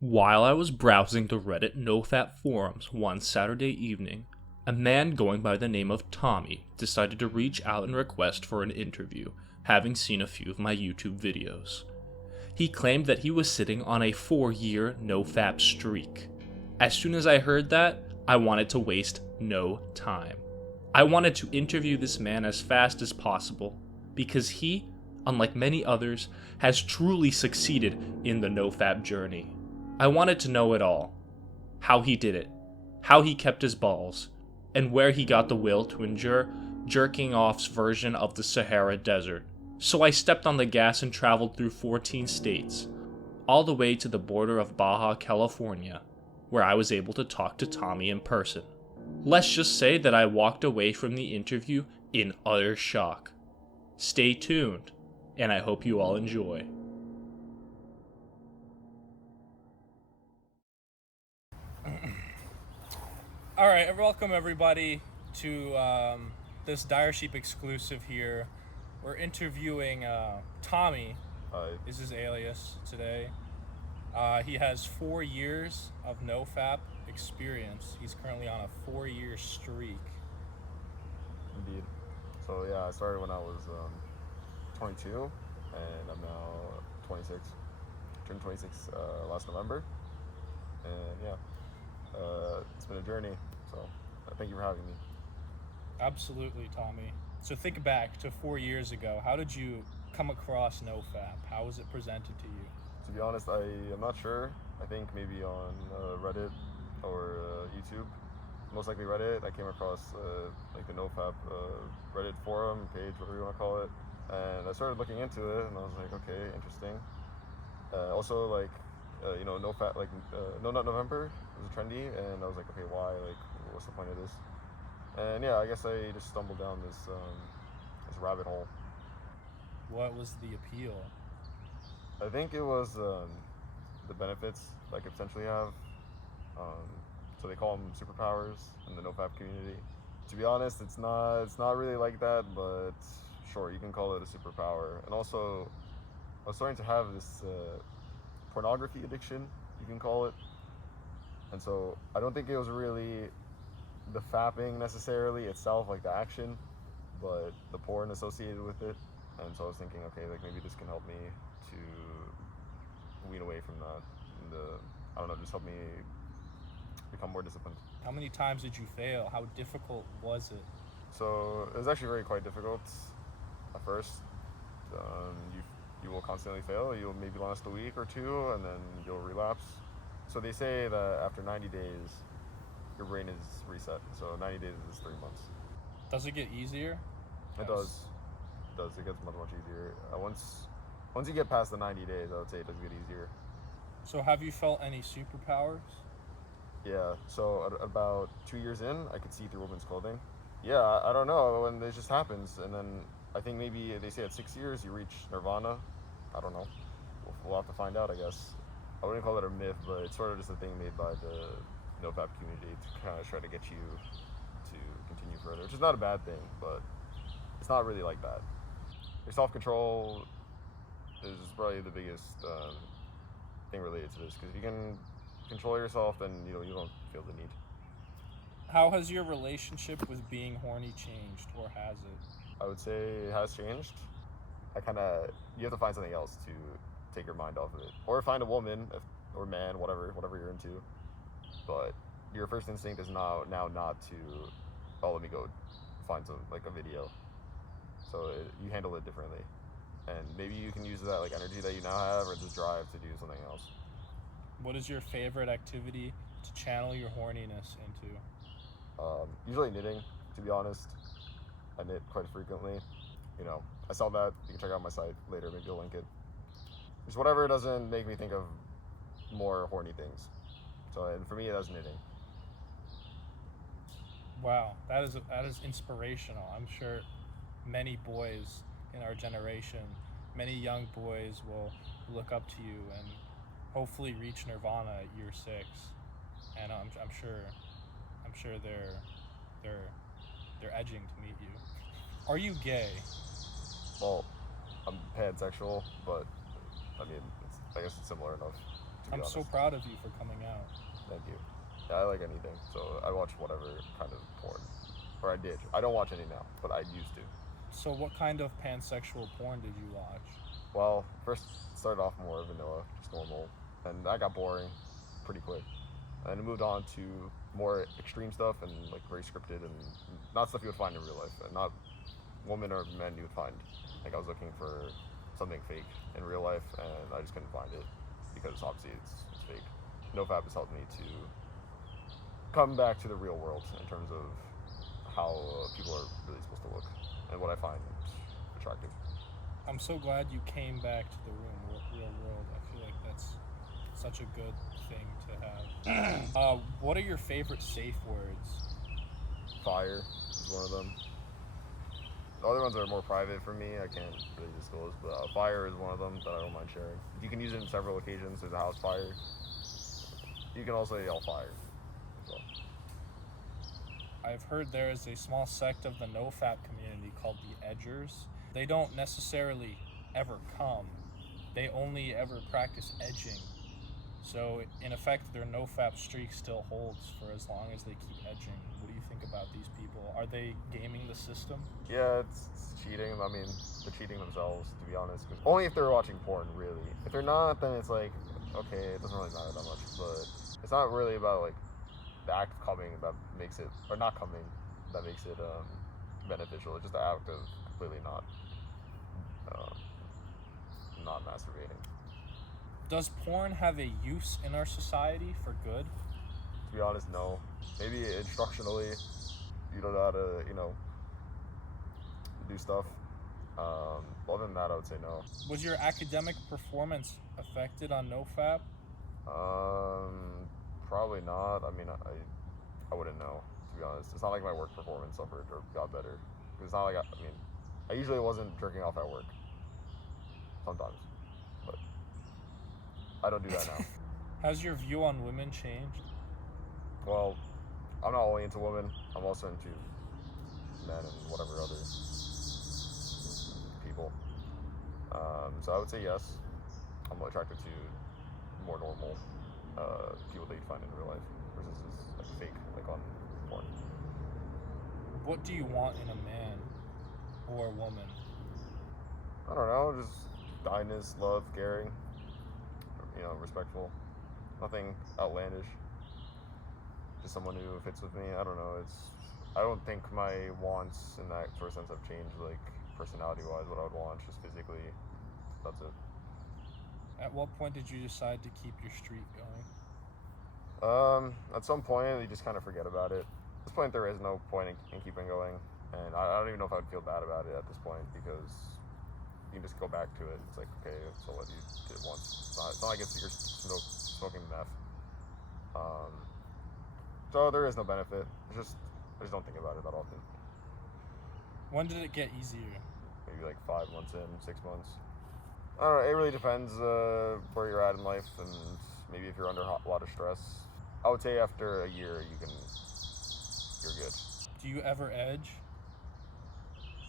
While I was browsing the Reddit NoFap forums one Saturday evening, a man going by the name of Tommy decided to reach out and request for an interview, having seen a few of my YouTube videos. He claimed that he was sitting on a 4-year NoFap streak. As soon as I heard that, I wanted to waste no time. I wanted to interview this man as fast as possible, because he, unlike many others, has truly succeeded in the NoFap journey. I wanted to know it all. How he did it, how he kept his balls, and where he got the will to endure jerking off's version of the Sahara Desert. So I stepped on the gas and traveled through 14 states, all the way to the border of Baja California, where I was able to talk to Tommy in person. Let's just say that I walked away from the interview in utter shock. Stay tuned, and I hope you all enjoy. All right, welcome everybody to this Dire Sheep exclusive here. We're interviewing Tommy, is his alias today. He has 4 years of NoFap experience. He's currently on a 4-year streak. Indeed. So yeah, I started when I was 22, and I'm now 26. Turned 26 last November, and yeah. It's been a journey, so thank you for having me. Absolutely, Tommy. So think back to 4 years ago. How did you come across NoFap? How was it presented to you? To be honest, I am not sure. I think maybe on Reddit or YouTube. Most likely Reddit. I came across like the NoFap Reddit forum page, whatever you want to call it, and I started looking into it, and I was like, okay, interesting. Also, like, NoFap, like No Nut November was trendy, and I was like, okay, why? Like, what's the point of this? And yeah, I guess I just stumbled down this rabbit hole. What was the appeal? I think it was the benefits that I could potentially have. So they call them superpowers in the NoFap community. To be honest, it's not really like that, but sure, you can call it a superpower. And also, I was starting to have this pornography addiction, you can call it. And so I don't think it was really the fapping necessarily itself, like the action, but the porn associated with it. And so I was thinking, okay, like maybe this can help me to wean away from that. And I don't know, just help me become more disciplined. How many times did you fail? How difficult was it? So it was actually quite difficult at first. You will constantly fail. You'll maybe last a week or two, and then you'll relapse. So they say that after 90 days, your brain is reset. So 90 days is 3 months. Does it get easier? It does. It gets much easier. Once you get past the 90 days, I would say it does get easier. So have you felt any superpowers? Yeah. So at about 2 years in, I could see through women's clothing. Yeah, I don't know. When it just happens, and then I think maybe they say at 6 years you reach nirvana. I don't know. We'll have to find out, I guess. I wouldn't call it a myth, but it's sort of just a thing made by the NoFap community to kind of try to get you to continue further, which is not a bad thing, but it's not really like that. Your self-control is probably the biggest thing related to this, because if you can control yourself, then you don't feel the need. How has your relationship with being horny changed, or has it? I would say it has changed. You have to find something else to take your mind off of it, or find a woman or man, whatever you're into. But your first instinct is now not to, oh, let me go find a video. So you handle it differently, and maybe you can use that like energy that you now have, or this drive to do something else. What is your favorite activity to channel your horniness into? Usually knitting, to be honest. I knit quite frequently. I sell that. You can check out my site later. Maybe I'll link it. Just whatever doesn't make me think of more horny things. So, and for me, that's knitting. Wow, that is inspirational. I'm sure many boys in our generation, many young boys will look up to you and hopefully reach nirvana at year 6. And I'm sure they're edging to meet you. Are you gay? Well, I'm pansexual, but I mean, I guess it's similar enough be I'm honest. so proud of you for coming out. Thank you. Yeah, I like anything, so I watch whatever kind of porn. Or I did. I don't watch any now, but I used to. So what kind of pansexual porn did you watch? Well, first started off more vanilla, just normal, and that got boring pretty quick. And it moved on to more extreme stuff and like very scripted and not stuff you would find in real life, and not women or men you would find. Like I was looking for something fake in real life, and I just couldn't find it because obviously it's fake. NoFap has helped me to come back to the real world in terms of how people are really supposed to look and what I find attractive. I'm so glad you came back to the real world. I feel like that's such a good thing to have. What are your favorite safe words? Fire is one of them. The other ones are more private for me. I can't really disclose, but fire is one of them that I don't mind sharing. You can use it in several occasions. There's a house fire. You can also yell fire as well. I've heard there is a small sect of the NoFap community called the Edgers. They don't necessarily ever come. They only ever practice edging. So in effect, their NoFap streak still holds for as long as they keep edging. What do you think about these people? Are they gaming the system? Yeah, it's cheating. I mean, they're cheating themselves, to be honest. 'Cause only if they're watching porn, really. If they're not, then it's like, okay, it doesn't really matter that much. But it's not really about like the act of coming that makes it, or not coming, that makes it beneficial. It's just the act of completely not masturbating. Does porn have a use in our society for good? To be honest, no. Maybe instructionally, you don't know how to, do stuff. Other than that, I would say no. Was your academic performance affected on NoFap? Probably not. I mean, I wouldn't know, to be honest. It's not like my work performance suffered or got better. It's not like I usually wasn't jerking off at work. Sometimes, but I don't do that now. Has your view on women changed? Well, I'm not only into women. I'm also into men and whatever other people. So I would say yes. I'm attracted to more normal people that you find in real life versus just like fake, like on porn. What do you want in a man or a woman? I don't know, just kindness, love, caring, respectful. Nothing outlandish. Just someone who fits with me. I don't know. I don't think my wants in that sort of sense have changed, like personality-wise. What I would want, just physically. That's it. At what point did you decide to keep your streak going? At some point, you just kind of forget about it. At this point, there is no point in keeping going, and I don't even know if I would feel bad about it at this point because you can just go back to it. It's like, okay, so what, you did it once. It's not like you're smoking meth. So there is no benefit. I just don't think about it that often. When did it get easier? Maybe like 5 months in, 6 months. I don't know. It really depends where you're at in life, and maybe if you're under a lot of stress. I would say after a year, you're good. Do you ever edge?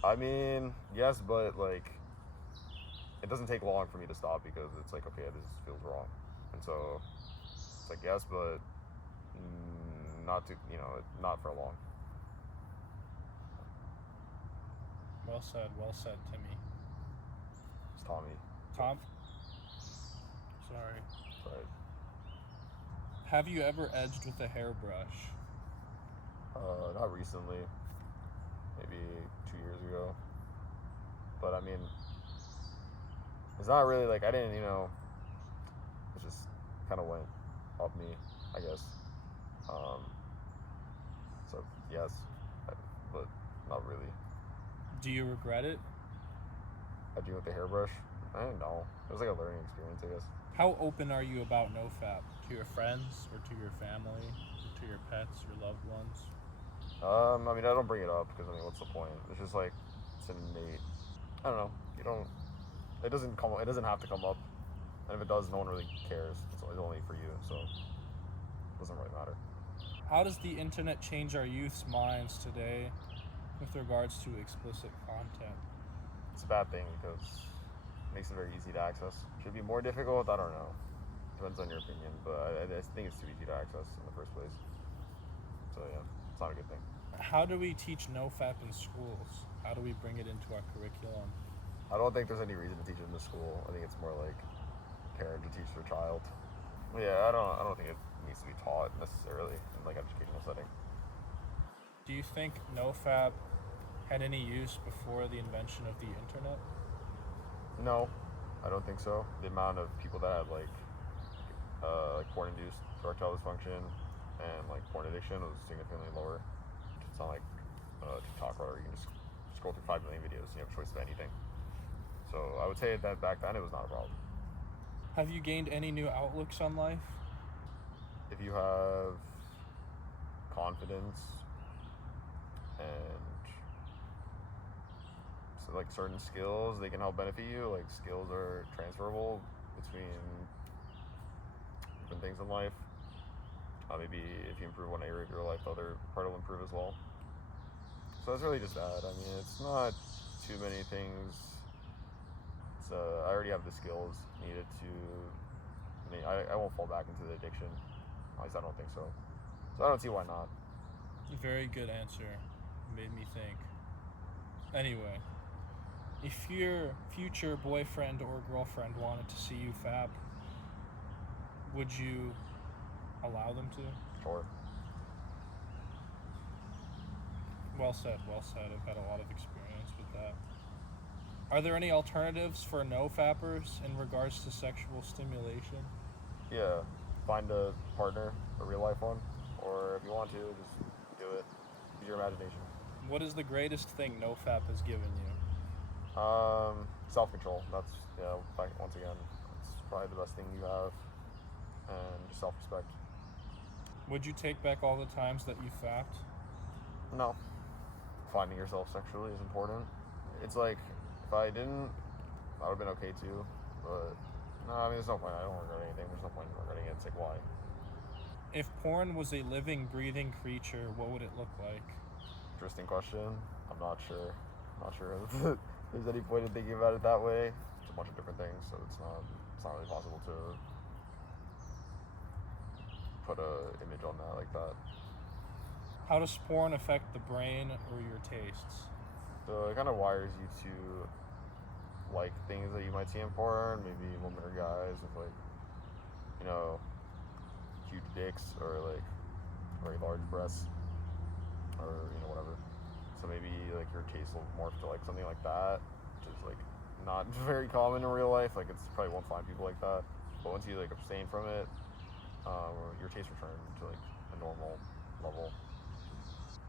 I mean, yes, but like, it doesn't take long for me to stop because it's like, okay, this feels wrong, and so it's like yes, but not for long. Well said, Timmy. It's Tommy. Tom? Sorry. Right. Have you ever edged with a hairbrush? Not recently. Maybe 2 years ago. But I mean, it's not really like I didn't, it just kind of went up me, I guess. So yes, but not really. Do you regret it? Edging with the hairbrush? I don't know. It was like a learning experience, I guess. How open are you about NoFap? To your friends, or to your family, or to your pets, your loved ones? I mean, I don't bring it up because what's the point? It's just like it's innate. I don't know. It doesn't have to come up, and if it does, no one really cares. It's only for you, so it doesn't really matter. How does the internet change our youth's minds today with regards to explicit content? It's a bad thing because it makes it very easy to access. Should it be more difficult? I don't know. Depends on your opinion, but I think it's too easy to access in the first place. So yeah, it's not a good thing. How do we teach NoFap in schools? How do we bring it into our curriculum? I don't think there's any reason to teach it in the school. I think it's more like caring to teach their child. Yeah, I don't think it needs to be taught necessarily in like educational setting. Do you think NoFap had any use before the invention of the internet? No, I don't think so. The amount of people that had like porn-induced erectile dysfunction and like porn addiction was significantly lower. It's not like TikTok where you can just scroll through 5 million videos and you have a choice of anything. So I would say that back then it was not a problem. Have you gained any new outlooks on life? If you have confidence and so like certain skills, they can help benefit you. Like skills are transferable between different things in life. Maybe if you improve one area of your life, the other part will improve as well. So it's really just that. I mean, it's not too many things. I already have the skills needed to. I won't fall back into the addiction. At least I don't think so. So I don't see why not. Very good answer. Made me think. Anyway, if your future boyfriend or girlfriend wanted to see you fap, would you allow them to? Sure. Well said, well said. I've had a lot of experience with that. Are there any alternatives for no-fappers in regards to sexual stimulation? Yeah, find a partner, a real life one, or if you want to, just do it. Use your imagination. What is the greatest thing NoFap has given you? Self-control. That's, once again, it's probably the best thing you have, and just self-respect. Would you take back all the times that you fapped? No. Finding yourself sexually is important. It's like, if I didn't, I would have been okay too, but no, I mean, there's no point. I don't regret anything. There's no point in regretting it. It's like, why? If porn was a living, breathing creature, what would it look like? Interesting question. I'm not sure. I'm not sure if there's any point in thinking about it that way. It's a bunch of different things, so it's not really possible to put a image on that like that. How does porn affect the brain or your tastes? So it kind of wires you to like things that you might see in porn, maybe women or guys with like, huge dicks or like very large breasts or whatever. So maybe like your taste will morph to like something like that, which is like not very common in real life. Like it's probably won't find people like that. But once you like abstain from it, your taste return to like a normal level.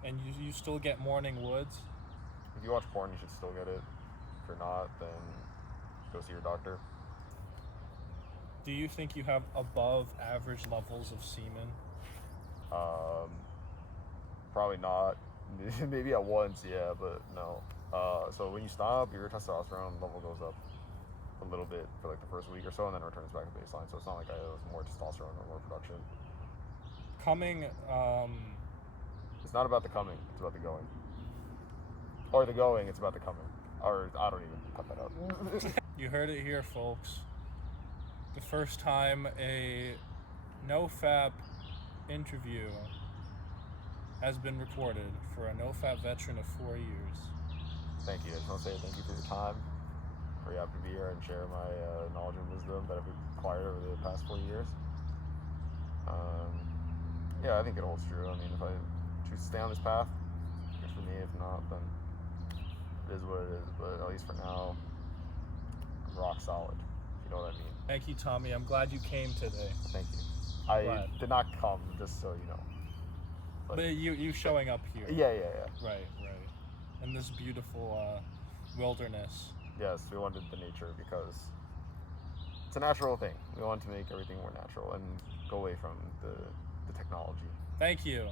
And you still get morning woods? If you watch porn, you should still get it. If you're not, then go see your doctor. Do you think you have above average levels of semen? Probably not. Maybe at once, yeah, but no. So when you stop, your testosterone level goes up a little bit for like the first week or so, and then returns back to baseline. So it's not like I have more testosterone or more production. Coming, It's not about the coming, it's about the going. Or the going, it's about the coming. Or I don't even cut that out. You heard it here, folks. The first time a NoFap interview has been recorded for a NoFap veteran of 4 years. Thank you. I just want to say thank you for your time. Very happy to be here and share my knowledge and wisdom that I've acquired over the past 4 years. Yeah, I think it holds true. I mean, if I choose to stay on this path, good for me. If not, then it is what it is. But at least for now, I'm rock solid, if you know what I mean. Thank you, Tommy. I'm glad you came today. Thank you. I Glad. did not come, just so you know. But you showing up here. Yeah. Right. In this beautiful wilderness. Yes, we wanted the nature because it's a natural thing. We wanted to make everything more natural and go away from the technology. Thank you.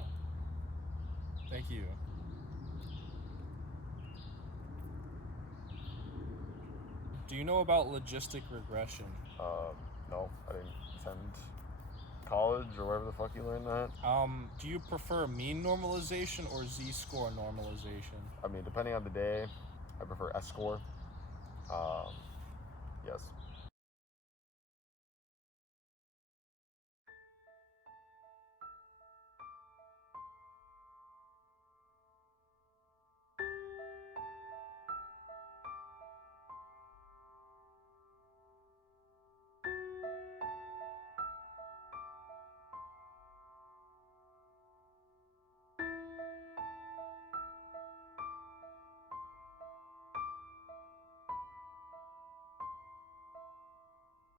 Do you know about logistic regression? No, I didn't attend college or wherever the fuck you learned that. Do you prefer mean normalization or z-score normalization? I mean, depending on the day, I prefer S-score. Yes.